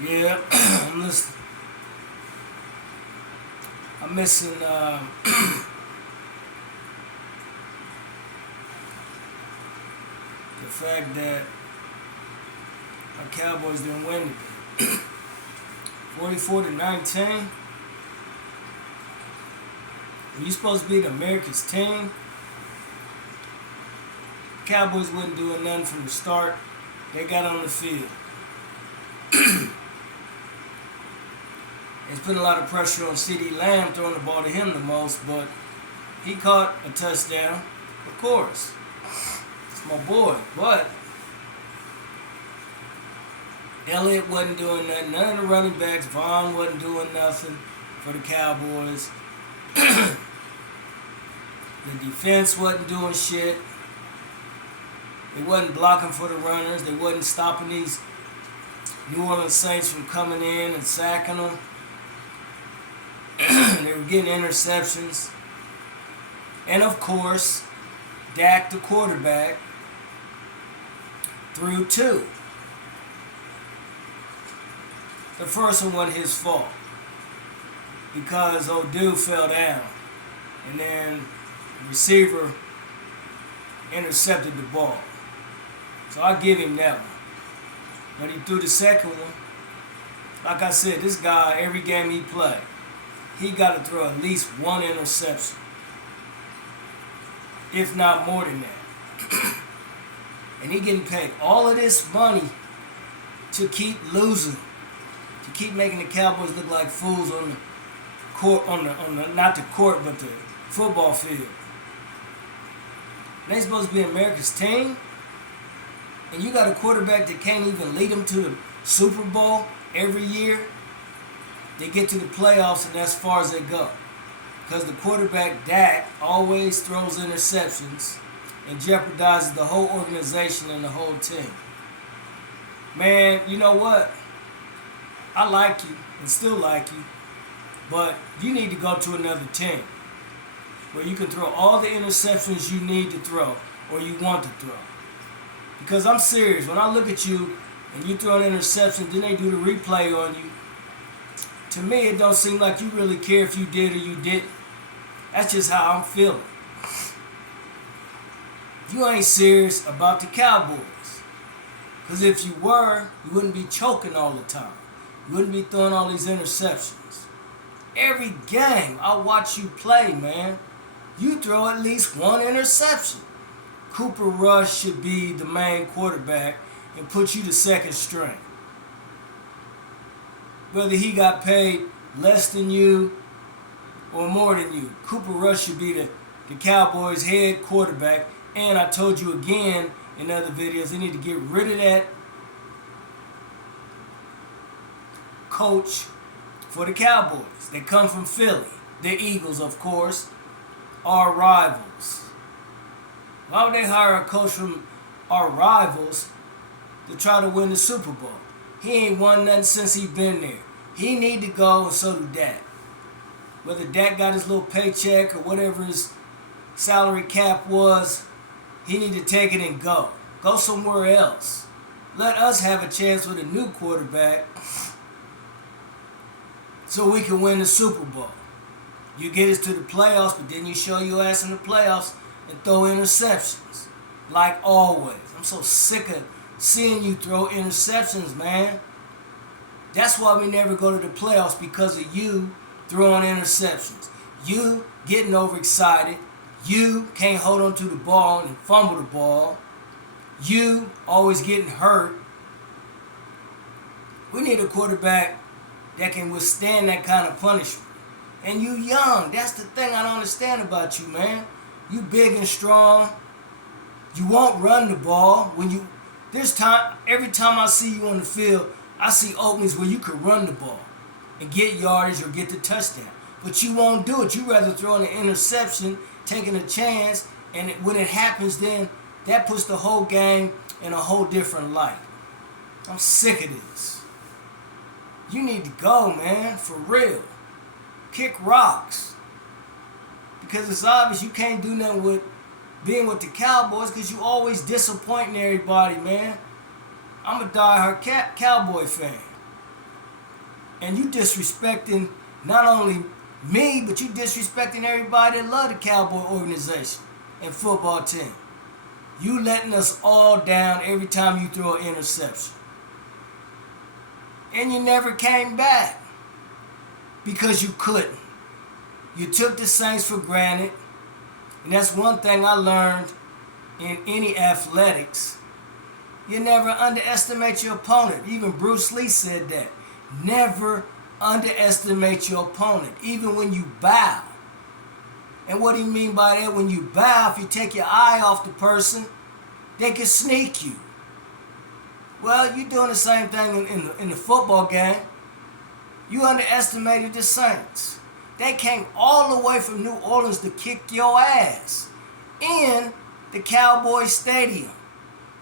Yeah, I'm listening. I'm missing the fact that our Cowboys didn't win today. 44-19. When you're supposed to be the America's team, Cowboys wasn't doing nothing from the start. They got on the field. It's putting a lot of pressure on CeeDee Lamb, throwing the ball to him the most, but he caught a touchdown, of course. It's my boy. But Elliott wasn't doing nothing. None of the running backs. Vaughn wasn't doing nothing for the Cowboys. The defense wasn't doing shit. They wasn't blocking for the runners. They wasn't stopping these New Orleans Saints from coming in and sacking them. They were getting interceptions. And of course, Dak, the quarterback, threw two. The first one wasn't his fault because old dude fell down. And then the receiver intercepted the ball. So I give him that one. But he threw the second one. Like I said, this guy, every game he played, he got to throw at least one interception. If not more than that. And he getting paid all of this money to keep losing. To keep making the Cowboys look like fools on the court, on the not the court, but the football field. They supposed to be America's team, and you got a quarterback that can't even lead them to the Super Bowl every year. They get to the playoffs, and that's as far as they go. Because the quarterback, Dak, always throws interceptions and jeopardizes the whole organization and the whole team. Man, you know what? I like you and still like you, but you need to go to another team where you can throw all the interceptions you need to throw or you want to throw. Because I'm serious. When I look at you and you throw an interception, then they do the replay on you. To me, it don't seem like you really care if you did or you didn't. That's just how I'm feeling. You ain't serious about the Cowboys. Because if you were, you wouldn't be choking all the time. You wouldn't be throwing all these interceptions. Every game I watch you play, man, you throw at least one interception. Cooper Rush should be the main quarterback and put you to second string. Whether he got paid less than you or more than you, Cooper Rush should be the Cowboys' head quarterback. And I told you again in other videos, they need to get rid of that coach for the Cowboys. They come from Philly. The Eagles, of course, are rivals. Why would they hire a coach from our rivals to try to win the Super Bowl? He ain't won nothing since he been there. He need to go, and so do Dak. Whether Dak got his little paycheck or whatever his salary cap was, he need to take it and go. Go somewhere else. Let us have a chance with a new quarterback so we can win the Super Bowl. You get us to the playoffs, but then you show your ass in the playoffs and throw interceptions. Like always. I'm so sick of seeing you throw interceptions, man. That's why we never go to the playoffs, because of you throwing interceptions. You getting overexcited. You can't hold on to the ball and fumble the ball. You always getting hurt. We need a quarterback that can withstand that kind of punishment. And you young. That's the thing I don't understand about you, man. You big and strong. You won't run the ball. Every time I see you on the field, I see openings where you could run the ball and get yardage or get the touchdown. But you won't do it. You rather throw an interception, taking a chance, and when it happens, then that puts the whole game in a whole different light. I'm sick of this. You need to go, man, for real. Kick rocks. Because it's obvious you can't do nothing with being with the Cowboys, because you always disappointing everybody, man. I'm a diehard Cowboy fan. And you disrespecting not only me, but you disrespecting everybody that love the Cowboy organization and football team. You letting us all down every time you throw an interception. And you never came back because you couldn't. You took the Saints for granted. And that's one thing I learned in any athletics. You never underestimate your opponent. Even Bruce Lee said that. Never underestimate your opponent, even when you bow. And what do you mean by that? When you bow, if you take your eye off the person, they can sneak you. Well, you're doing the same thing in the football game. You underestimated the Saints. They came all the way from New Orleans to kick your ass in the Cowboys Stadium.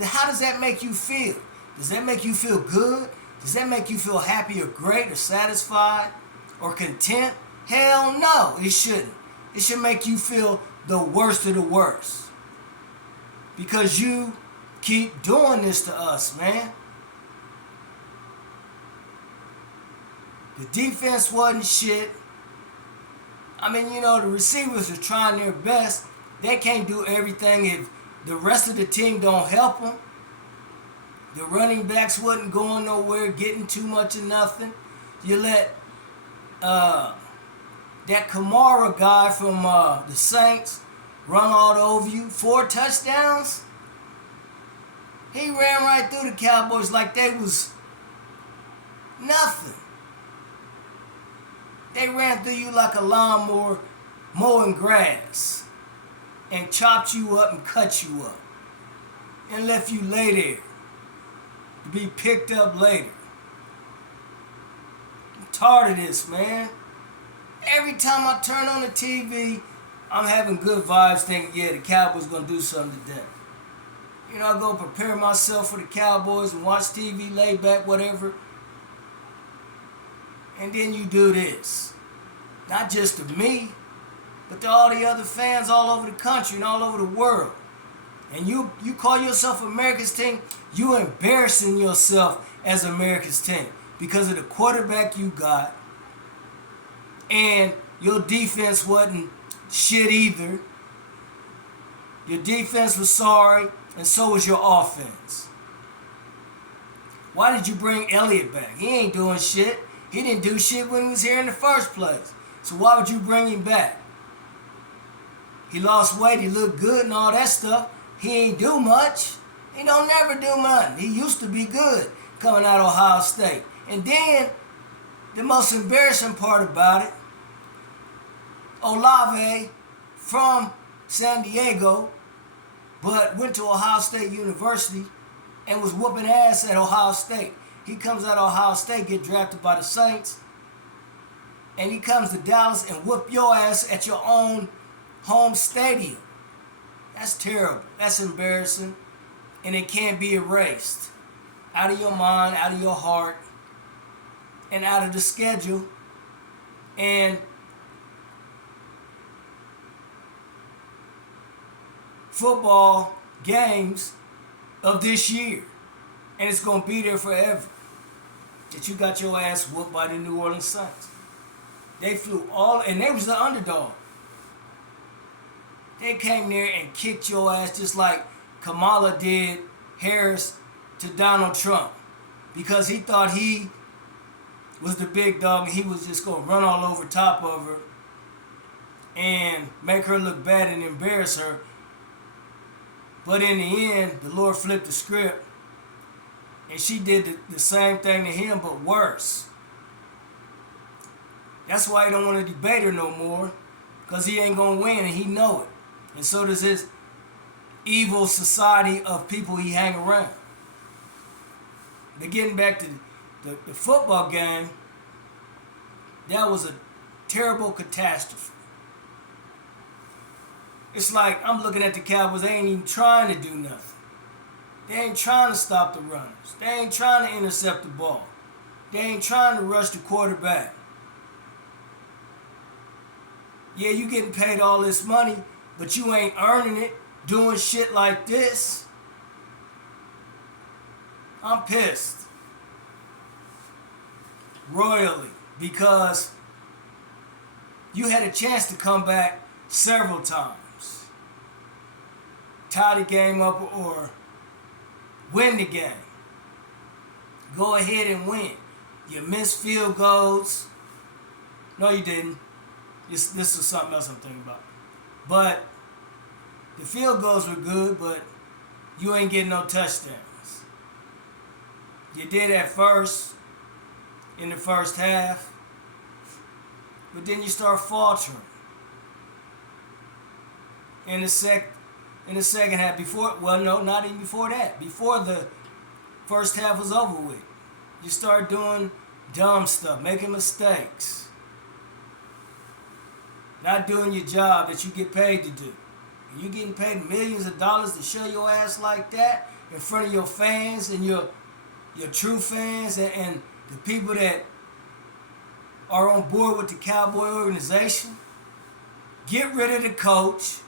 How does that make you feel? Does that make you feel good? Does that make you feel happy or great or satisfied or content? Hell no, it shouldn't. It should make you feel the worst of the worst. Because you keep doing this to us, man. The defense wasn't shit. I mean, the receivers are trying their best. They can't do everything if the rest of the team don't help them. The running backs wasn't going nowhere, getting too much of nothing. You let that Kamara guy from the Saints run all over you. 4 touchdowns. He ran right through the Cowboys like they was nothing. They ran through you like a lawnmower mowing grass and chopped you up and cut you up and left you lay there to be picked up later. I'm tired of this, man. Every time I turn on the TV, I'm having good vibes thinking, yeah, the Cowboys going to do something today. I go prepare myself for the Cowboys and watch TV, lay back, whatever. And then you do this. Not just to me, but to all the other fans all over the country and all over the world. And you call yourself America's team, you embarrassing yourself as America's team because of the quarterback you got. And your defense wasn't shit either. Your defense was sorry, and so was your offense. Why did you bring Elliott back? He ain't doing shit. He didn't do shit when he was here in the first place. So why would you bring him back? He lost weight, he looked good and all that stuff. He ain't do much. He don't never do nothing. He used to be good coming out of Ohio State. And then, the most embarrassing part about it, Olave from San Diego, but went to Ohio State University and was whooping ass at Ohio State. He comes out of Ohio State, get drafted by the Saints, and he comes to Dallas and whoop your ass at your own home stadium. That's terrible. That's embarrassing. And it can't be erased. Out of your mind, out of your heart, and out of the schedule. And football games of this year. And it's going to be there forever. That you got your ass whooped by the New Orleans Saints. They flew all, and they was the underdog. They came there and kicked your ass just like Kamala did Harris to Donald Trump. Because he thought he was the big dog and he was just going to run all over top of her and make her look bad and embarrass her. But in the end, the Lord flipped the script and she did the same thing to him, but worse. That's why he don't want to debate her no more, because he ain't going to win and he know it. And so does his evil society of people he hang around. But getting back to the football game, that was a terrible catastrophe. It's like I'm looking at the Cowboys, they ain't even trying to do nothing. They ain't trying to stop the runners. They ain't trying to intercept the ball. They ain't trying to rush the quarterback. Yeah, you getting paid all this money, but you ain't earning it doing shit like this. I'm pissed. royally because you had a chance to come back several times, tie the game up or win the game. Go ahead and win. You missed field goals. No, you didn't. This is something else I'm thinking about. But the field goals were good, but you ain't getting no touchdowns. You did at first, in the first half, but then you start faltering. In the second half, not even before that. Before the first half was over with, you start doing dumb stuff, making mistakes, not doing your job that you get paid to do. And you getting paid millions of dollars to show your ass like that in front of your fans and your true fans and the people that are on board with the Cowboy organization. Get rid of the coach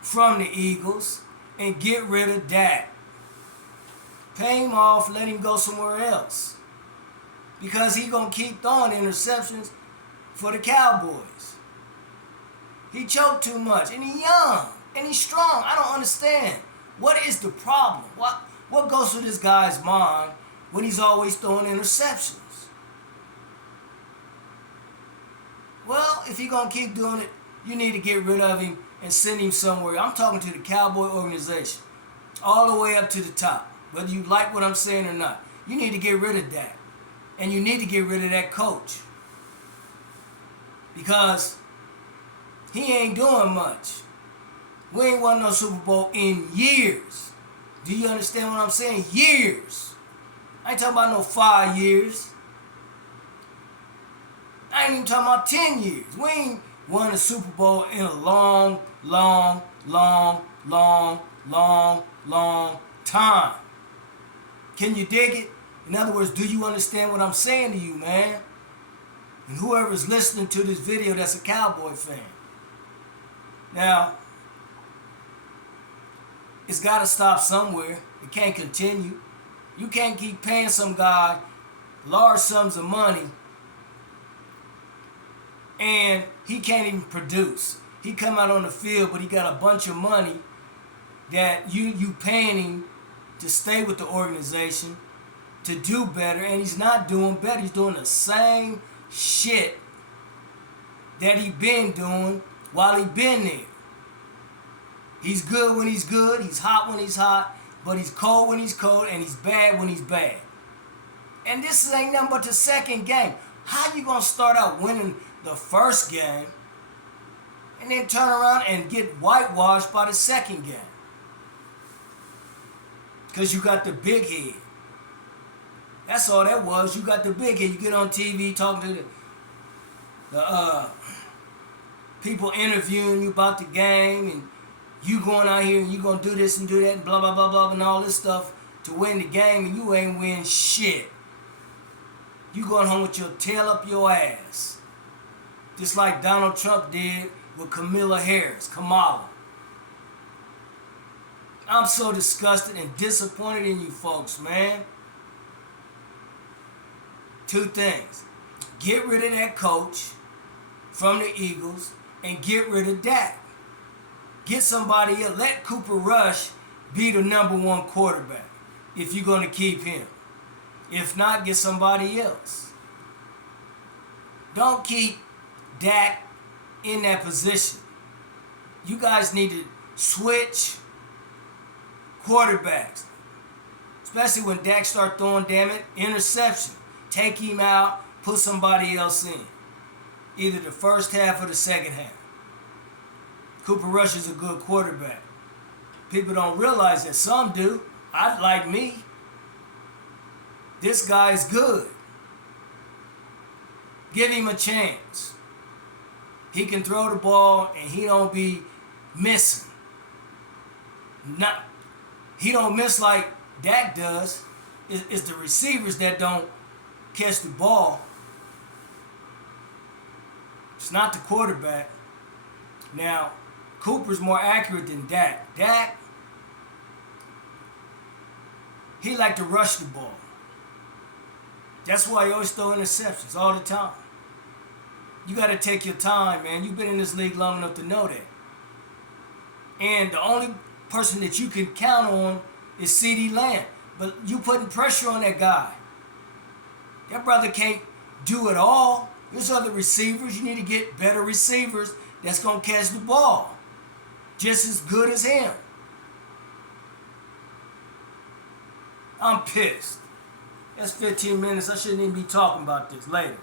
from the Eagles and get rid of Dak. Pay him off, let him go somewhere else. Because he gonna keep throwing interceptions for the Cowboys. He choked too much, and he's young, and he's strong. I don't understand. What is the problem? What goes through this guy's mind when he's always throwing interceptions? Well, if he's gonna keep doing it, you need to get rid of him and send him somewhere. I'm talking to the Cowboy organization, all the way up to the top. Whether you like what I'm saying or not, you need to get rid of that. And you need to get rid of that coach. Because he ain't doing much. We ain't won no Super Bowl in years. Do you understand what I'm saying? Years. I ain't talking about no 5 years. I ain't even talking about 10 years. We ain't won a Super Bowl in a long time. Can you dig it? In other words, do you understand what I'm saying to you, man? And whoever's listening to this video that's a Cowboy fan. Now, it's got to stop somewhere. It can't continue. You can't keep paying some guy large sums of money and he can't even produce. He come out on the field, but he got a bunch of money that you paying him to stay with the organization, to do better, and he's not doing better. He's doing the same shit that he been doing while he been there. He's good when he's good, he's hot when he's hot, but he's cold when he's cold, and he's bad when he's bad. And this ain't nothing but the second game. How you gonna start out winning the first game and then turn around and get whitewashed by the second game? Because you got the big head. That's all that was. You got the big head. You get on TV talking to the people interviewing you about the game, and you going out here and you going to do this and do that and blah, blah, blah, blah, and all this stuff to win the game, and you ain't win shit. You going home with your tail up your ass. Just like Donald Trump did with Kamala. I'm so disgusted and disappointed in you folks, man. 2 things. Get rid of that coach from the Eagles and get rid of Dak. Get somebody else. Let Cooper Rush be the number 1 quarterback if you're going to keep him. If not, get somebody else. Don't keep Dak in that position. You guys need to switch quarterbacks, especially when Dak start throwing, interception. Take him out, put somebody else in, either the first half or the second half. Cooper Rush is a good quarterback. People don't realize that. Some do. Like me. This guy is good. Give him a chance. He can throw the ball and he don't be missing. He don't miss like Dak does. It's the receivers that don't catch the ball. It's not the quarterback. Now, Cooper's more accurate than Dak. Dak, he like to rush the ball. That's why you always throw interceptions all the time. You got to take your time, man. You've been in this league long enough to know that. And the only person that you can count on is CeeDee Lamb. But you putting pressure on that guy. That brother can't do it all. There's other receivers. You need to get better receivers that's going to catch the ball just as good as him. I'm pissed. That's 15 minutes. I shouldn't even be talking about this later.